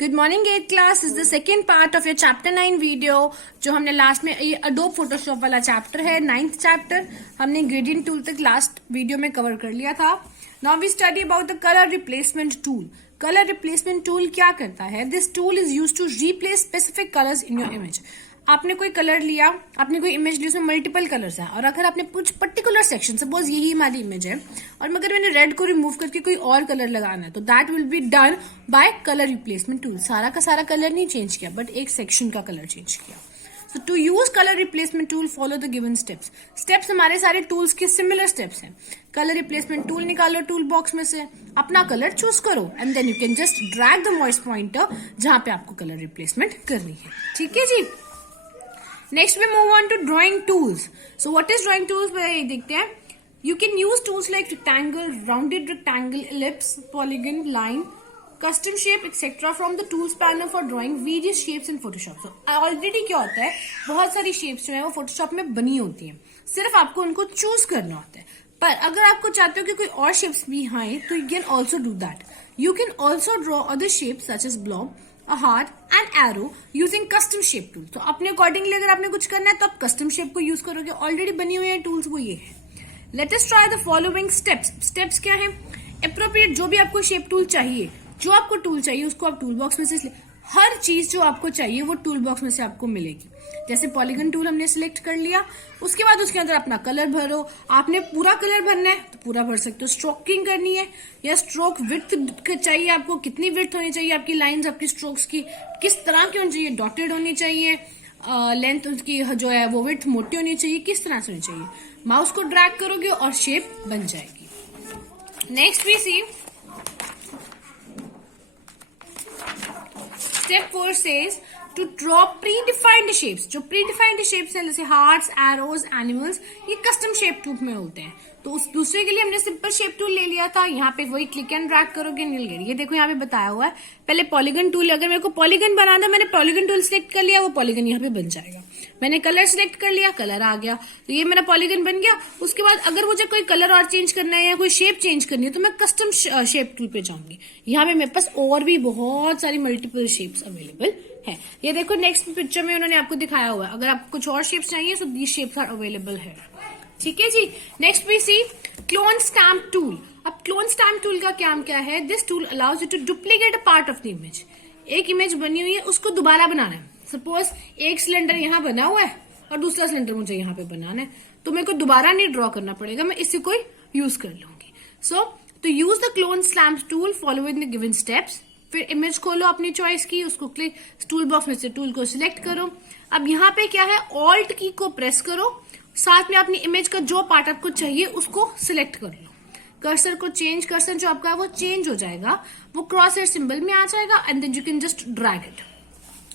Good morning 8th class is the second part of your chapter 9 video. जो हमने last में ये Adobe Photoshop वाला चैप्टर है, 9th चैप्टर हमने ग्रेडियंट टूल तक लास्ट वीडियो में कवर कर लिया था। Now we study about the colour replacement tool. Colour replacement tool क्या करता है? This tool is used to replace specific colours in your image. आपने कोई कलर लिया, आपने कोई इमेज ली, उसमें मल्टीपल कलर्स हैं, और अगर आपने कुछ पर्टिकुलर सेक्शन, सपोज यही हमारी इमेज है और मगर मैंने रेड को रिमूव करके कोई और कलर लगाना है, तो that will be done by colour replacement tool. सारा का सारा कलर नहीं चेंज किया, बट एक सेक्शन का कलर चेंज किया। So to use colour replacement tool follow the given steps. Steps हमारे सारे टूल्स के सिमिलर स्टेप्स हैं। कलर रिप्लेसमेंट टूल निकालो टूल बॉक्स में से, अपना कलर चूज करो and then you can just drag the voice pointer जहां पे आपको कलर रिप्लेसमेंट करनी है। ठीक है जी। Next we move on to drawing tools. So what is drawing tools देखते हैं। You can use tools like rectangle, rounded rectangle, ellipse, polygon, line, custom shape etcetera from the tools panel for drawing various shapes in Photoshop. So already क्या होता है, बहुत सारी shapes जो है वो फोटोशॉप में बनी होती हैं, सिर्फ आपको उनको चूज करना होता है। पर अगर आपको चाहते हो कि कोई और शेप्स भी आए, तो you can also do that. You can also draw other shapes such as blob, a heart and arrow using custom shape tool। तो अपने अकॉर्डिंगली अगर आपने कुछ करना है तो आप कस्टम शेप को यूज करोगे। ऑलरेडी बनी हुई है टूल्स, वो ये है। Let us try the following steps. Steps क्या है? अप्रोप्रिएट जो भी आपको शेप टूल चाहिए, जो आपको टूल चाहिए उसको आप टूल बॉक्स में से, हर चीज जो आपको चाहिए वो टूल बॉक्स में से आपको मिलेगी। जैसे पॉलीगन टूल हमने सिलेक्ट कर लिया, उसके बाद उसके अंदर अपना कलर भरो। आपने पूरा कलर भरना है तो पूरा भर सकते हो। स्ट्रोकिंग करनी है या स्ट्रोक विड्थ चाहिए आपको, कितनी विड्थ होनी चाहिए आपकी लाइंस, आपकी स्ट्रोक्स की किस तरह की होनी चाहिए, डॉटेड होनी चाहिए, लेंथ उसकी जो है वो विड्थ मोटी होनी चाहिए, किस तरह से होनी चाहिए। माउस को ड्रैग करोगे और शेप बन जाएगी। Next we see Step 4 says to draw predefined shapes। जो predefined shapes हैं जैसे hearts, arrows, animals, ये custom shape tool में होते हैं। तो उस दूसरे के लिए हमने सिंपल शेप टूल ले लिया था। यहाँ पे वही क्लिक एंड ड्रैग करोगे, मिल गया। ये देखो यहाँ पे बताया हुआ है, पहले पॉलीगन टूल, अगर मेरे को पॉलीगन बनाना, मैंने पॉलीगन टूल सिलेक्ट कर लिया, वो पॉलीगन यहाँ पे बन जाएगा। मैंने कलर सिलेक्ट कर लिया, कलर आ गया, तो ये मेरा पॉलीगन बन गया। उसके बाद अगर मुझे कोई कलर और चेंज करना है या कोई शेप चेंज करनी है तो मैं कस्टम शेप टूल पे जाऊंगी। यहाँ पे मेरे पास और भी बहुत सारी मल्टीपल शेप्स अवेलेबल है। ये देखो नेक्स्ट पिक्चर में उन्होंने आपको दिखाया हुआ है। अगर आपको कुछ और शेप्स चाहिए तो दीज शेप्स आर अवेलेबल है। ठीक है जी। Next we see clone stamp tool. अब क्लोन स्टैम्प टूल का काम क्या है? This tool allows you to duplicate a part of the image. एक इमेज बनी हुई है, उसको दोबारा बनाना है। सपोज एक सिलेंडर यहाँ बना हुआ है और दूसरा सिलेंडर मुझे यहाँ पे बनाना है, तो मेरे को दोबारा नहीं ड्रॉ करना पड़ेगा, मैं इसी को यूज कर लूंगी। So to use the clone stamp tool follow the given steps. फिर इमेज खोलो अपनी चॉइस की, उसको क्लिक, टूल बॉक्स में से टूल को सिलेक्ट करो। अब यहाँ पे क्या है, ऑल्ट की को प्रेस करो, साथ में अपनी इमेज का जो पार्ट आपको चाहिए उसको सिलेक्ट कर लो। कर्सर को चेंज, कर्सर जो आपका है वो चेंज हो जाएगा, वो क्रॉस हेयर सिंबल में आ जाएगा and then you can just drag it.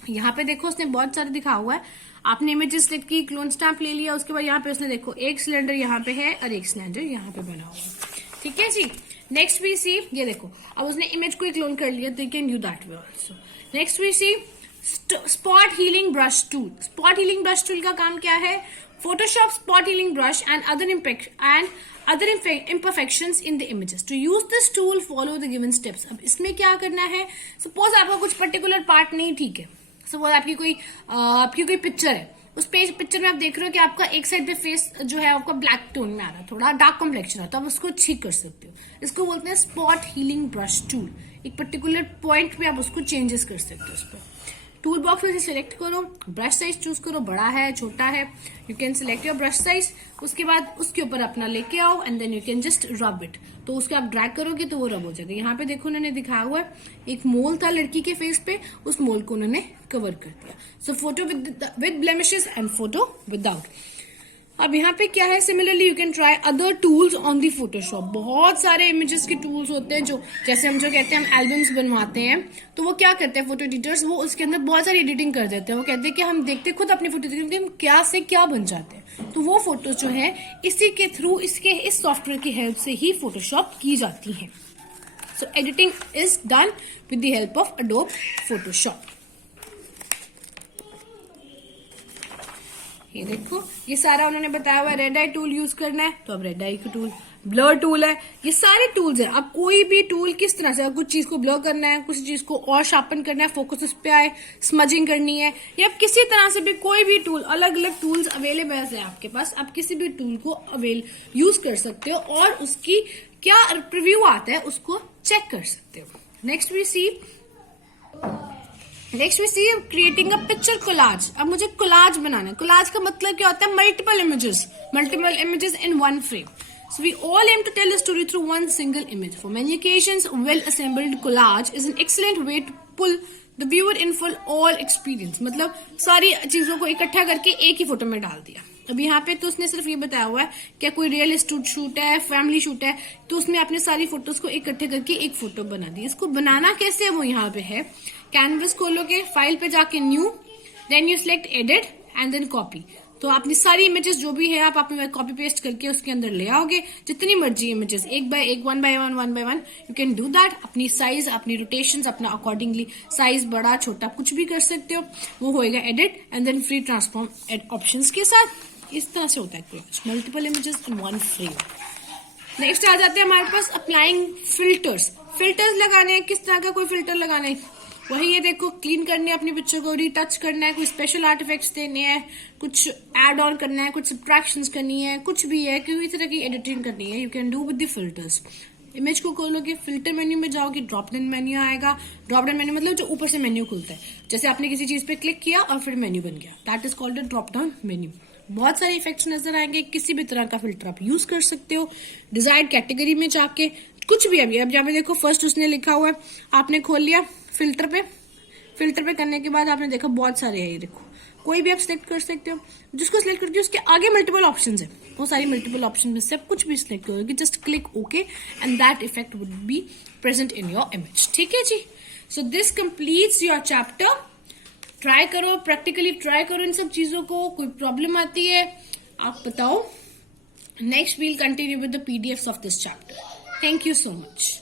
यहाँ पे देखो उसने बहुत सारे दिखा हुआ है। आपने इमेजेस सिलेक्ट की, क्लोन स्टैम्प ले लिया, उसके बाद यहाँ पे उसने देखो एक सिलेंडर यहाँ पे है और एक सिलेंडर यहाँ पे बना हुआ है। ठीक है जी। नेक्स्ट वी सी, ये देखो अब उसने इमेज को क्लोन कर लिया, तो you can do that way also. Next we see spot healing brush tool. Spot healing brush tool का काम क्या है? Photoshop spot healing brush and other imperfections in the images. To use this tool, follow the given steps. अब इसमें क्या करना है? Suppose आपका कुछ पर्टिकुलर पार्ट नहीं ठीक है। Suppose आपकी कोई पिक्चर है, उस पिक्चर में आप देख रहे हो कि आपका एक साइड पे फेस जो है आपका ब्लैक टोन में आ रहा है, थोड़ा डार्क कॉम्प्लेक्शन है, तो आप उसको ठीक कर सकते हो। इसको बोलते हैं स्पॉट हीलिंग ब्रश टूल। एक पर्टिकुलर पॉइंट पे आप उसको चेंजेस कर सकते हो। उस पर टूल बॉक्स में से सिलेक्ट करो, ब्रश साइज चूज करो, बड़ा है छोटा है, you can select your brush size. उसके बाद उसके ऊपर अपना लेके आओ and then you can just rub it. तो उसको आप ड्रैग करोगे तो वो रब हो जाएगा। यहाँ पे देखो उन्होंने दिखाया हुआ है, एक मोल था लड़की के फेस पे, उस मोल को उन्होंने कवर कर दिया। So photo with blemishes and photo without. अब यहाँ पे क्या है, similarly you can try other tools on the Photoshop. बहुत सारे इमेजेस के टूल्स होते हैं, जो जैसे हम जो कहते हैं हम एल्बम्स बनवाते हैं, तो वो क्या करते हैं फोटो एडिटर्स, वो उसके अंदर बहुत सारी एडिटिंग कर देते हैं। वो कहते हैं कि हम देखते खुद अपनी फोटो देखते हम क्या से क्या बन जाते हैं, तो वो फोटो जो है इसी के थ्रू, इस सॉफ्टवेयर की हेल्प से ही फोटोशॉप की जाती है। So editing is done with the help of Adobe Photoshop. ये देखो ये सारा उन्होंने बताया हुआ है। रेड आई टूल यूज करना है तो अब रेड आई का टूल, ब्लर टूल है, ये सारे टूल्स हैं। अब कोई भी टूल किस तरह से, कुछ चीज को ब्लर करना है, कुछ चीज को और शार्पन करना है, फोकस उस पे आए, स्मजिंग करनी है, या किसी तरह से भी कोई भी टूल, अलग अलग टूल्स अवेलेबल है आपके पास। आप किसी भी टूल को यूज कर सकते हो और उसकी क्या रिव्यू आता है उसको चेक कर सकते हो। Next we see creating a picture collage. अब मुझे कोलाज बनाना है। कोलाज का मतलब क्या होता है? Multiple images in one frame. So we all aim to tell a story through one single image. For many occasions, well-assembled collage is an excellent way to pull the viewer in for all experience. मतलब सारी चीजों को इकट्ठा करके एक ही photo में डाल दिया। अब यहाँ पे तो उसने सिर्फ ये बताया हुआ है क्या कोई रियल शूट है, फैमिली शूट है, तो उसमें आपने सारी फोटोज को इकट्ठे करके एक फोटो बना दी। इसको बनाना कैसे है वो यहाँ पे है। कैनवस खोलोगे, फाइल पे जाके new, then you select edit and then copy. तो आपने सारी इमेजेस जो भी है आप कॉपी पेस्ट करके उसके अंदर ले आओगे, जितनी मर्जी इमेजेस, एक बाय एक, one by one, you can do that. अपनी साइज, अपनी रोटेशंस, अपना अकॉर्डिंगली साइज बड़ा छोटा कुछ भी कर सकते हो। वो होएगा edit and then free transform options के साथ। इस तरह से होता है collage, multiple images in one frame. Next आ जाते हैं हमारे पास अप्लाइंग फिल्टर्स। फिल्टर्स लगाने हैं, किस तरह का कोई फिल्टर लगाना है, वही ये देखो, क्लीन करने अपनी पिक्चर को, रीटच करना है, कोई स्पेशल आर्टिफैक्ट्स देने हैं, कुछ ऐड ऑन करना है, कुछ सब्ट्रैक्शंस करनी है, कुछ भी है, किसी तरह की एडिटिंग करनी है, you can do with the filters. Image को खोलोगे, फिल्टर मेन्यू में जाओगे, ड्रॉप डाउन मेन्यू आएगा। ड्रॉप डाउन मेन्यू मतलब जो ऊपर से मेन्यू खुलता है, जैसे आपने किसी चीज पे क्लिक किया और फिर मेन्यू बन गया, that is called a drop down menu. बहुत सारे इफेक्ट्स नजर आएंगे, किसी भी तरह का फिल्टर आप यूज कर सकते हो। डिजायर्ड कैटेगरी में जाके कुछ भी, अभी अब जहाँ पे देखो फर्स्ट उसने लिखा हुआ है, आपने खोल लिया फिल्टर पे करने के बाद आपने देखा बहुत सारे हैं, ये देखो कोई भी आप सिलेक्ट कर सकते हो। जिसको सिलेक्ट करके उसके आगे मल्टीपल ऑप्शंस है, वो सारी मल्टीपल ऑप्शन में से आप कुछ भी सिलेक्ट करोगे, just click okay and that effect would be present in your image. ठीक है जी। So this completes your chapter. Try करो, प्रैक्टिकली ट्राई करो इन सब चीजों को। कोई प्रॉब्लम आती है आप बताओ। Next we'll continue with the PDFs of this chapter. Thank you so much.